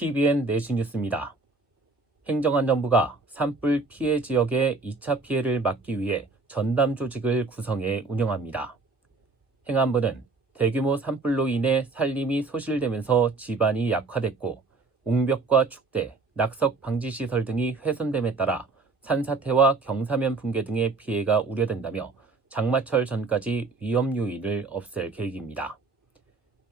TVN 내시 뉴스입니다. 행정안전부가 산불 피해 지역의 2차 피해를 막기 위해 전담 조직을 구성해 운영합니다. 행안부는 대규모 산불로 인해 산림이 소실되면서 지반이 약화됐고 옹벽과 축대, 낙석 방지시설 등이 훼손됨에 따라 산사태와 경사면 붕괴 등의 피해가 우려된다며 장마철 전까지 위험 요인을 없앨 계획입니다.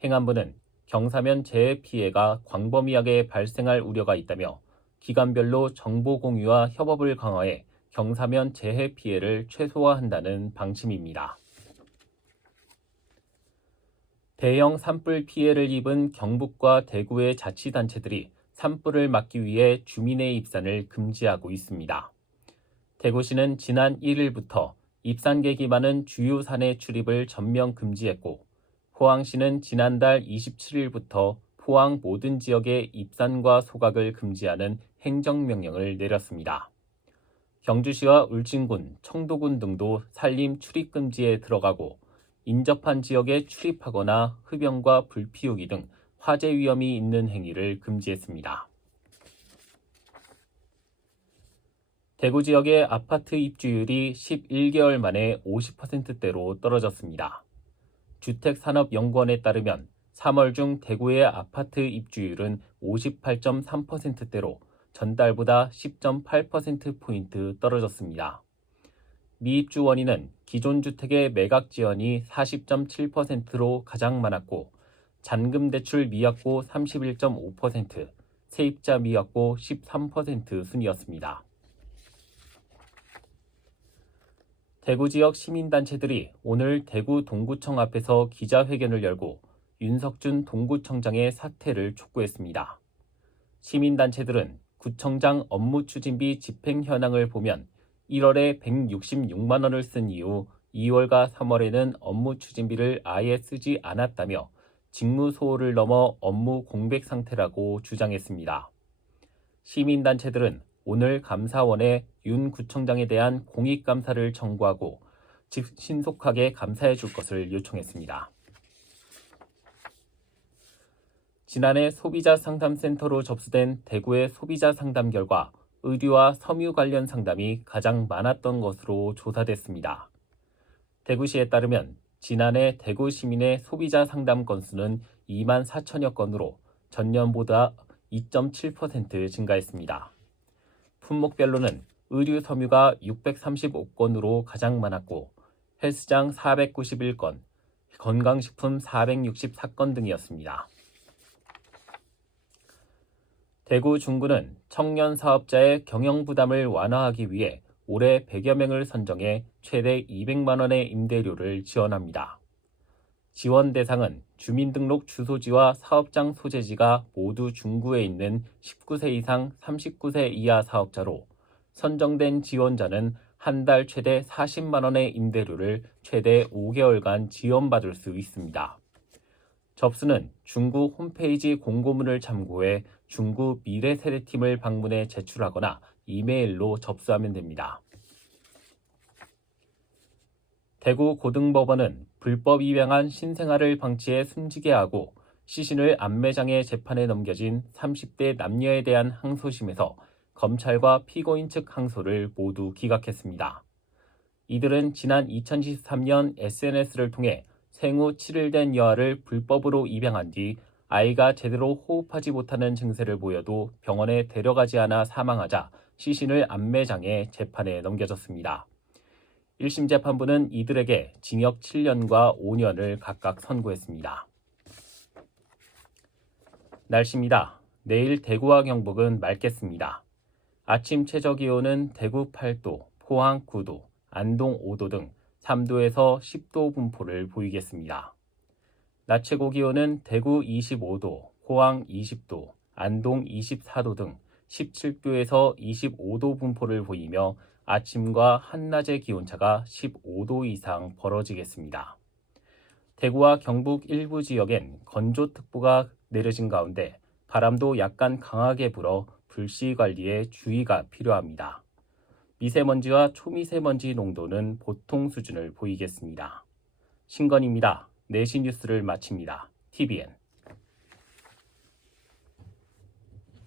행안부는 경사면 재해 피해가 광범위하게 발생할 우려가 있다며 기관별로 정보 공유와 협업을 강화해 경사면 재해 피해를 최소화한다는 방침입니다. 대형 산불 피해를 입은 경북과 대구의 자치단체들이 산불을 막기 위해 주민의 입산을 금지하고 있습니다. 대구시는 지난 1일부터 입산객이 많은 주요 산의 출입을 전면 금지했고 포항시는 지난달 27일부터 포항 모든 지역의 입산과 소각을 금지하는 행정명령을 내렸습니다. 경주시와 울진군, 청도군 등도 산림 출입 금지에 들어가고 인접한 지역에 출입하거나 흡연과 불 피우기 등 화재 위험이 있는 행위를 금지했습니다. 대구 지역의 아파트 입주율이 11개월 만에 50%대로 떨어졌습니다. 주택산업연구원에 따르면 3월 중 대구의 아파트 입주율은 58.3%대로 전달보다 10.8%포인트 떨어졌습니다. 미입주 원인은 기존 주택의 매각 지연이 40.7%로 가장 많았고 잔금 대출 미확보 31.5%, 세입자 미확보 13% 순이었습니다. 대구 지역 시민단체들이 오늘 대구 동구청 앞에서 기자회견을 열고 윤석준 동구청장의 사퇴를 촉구했습니다. 시민단체들은 구청장 업무추진비 집행 현황을 보면 1월에 166만 원을 쓴 이후 2월과 3월에는 업무 추진비를 아예 쓰지 않았다며 직무 소홀을 넘어 업무 공백 상태라고 주장했습니다. 시민단체들은 오늘 감사원에 윤 구청장에 대한 공익감사를 청구하고 신속하게 감사해 줄 것을 요청했습니다. 지난해 소비자상담센터로 접수된 대구의 소비자 상담 결과 의류와 섬유 관련 상담이 가장 많았던 것으로 조사됐습니다. 대구시에 따르면 지난해 대구 시민의 소비자 상담 건수는 2만 4천여 건으로 전년보다 2.7% 증가했습니다. 품목별로는 의류 섬유가 635건으로 가장 많았고 헬스장 491건, 건강식품 464건 등이었습니다. 대구 중구는 청년 사업자의 경영 부담을 완화하기 위해 올해 100여 명을 선정해 최대 200만 원의 임대료를 지원합니다. 지원 대상은 주민등록 주소지와 사업장 소재지가 모두 중구에 있는 19세 이상 39세 이하 사업자로 선정된 지원자는 한 달 최대 40만 원의 임대료를 최대 5개월간 지원받을 수 있습니다. 접수는 중구 홈페이지 공고문을 참고해 중구 미래세대팀을 방문해 제출하거나 이메일로 접수하면 됩니다. 대구 고등법원은 불법 입양한 신생아를 방치해 숨지게 하고 시신을 안매장에 재판에 넘겨진 30대 남녀에 대한 항소심에서 검찰과 피고인 측 항소를 모두 기각했습니다. 이들은 지난 2023년 SNS를 통해 생후 7일 된 여아를 불법으로 입양한 뒤 아이가 제대로 호흡하지 못하는 증세를 보여도 병원에 데려가지 않아 사망하자 시신을 안매장에 재판에 넘겨졌습니다. 1심 재판부는 이들에게 징역 7년과 5년을 각각 선고했습니다. 날씨입니다. 내일 대구와 경북은 맑겠습니다. 아침 최저기온은 대구 8도, 포항 9도, 안동 5도 등 3도에서 10도 분포를 보이겠습니다. 낮 최고 기온은 대구 25도, 포항 20도, 안동 24도 등 17도에서 25도 분포를 보이며 아침과 한낮의 기온차가 15도 이상 벌어지겠습니다. 대구와 경북 일부 지역엔 건조특보가 내려진 가운데 바람도 약간 강하게 불어 불씨 관리에 주의가 필요합니다. 미세먼지와 초미세먼지 농도는 보통 수준을 보이겠습니다. 신건입니다. 내시 뉴스를 마칩니다. TVN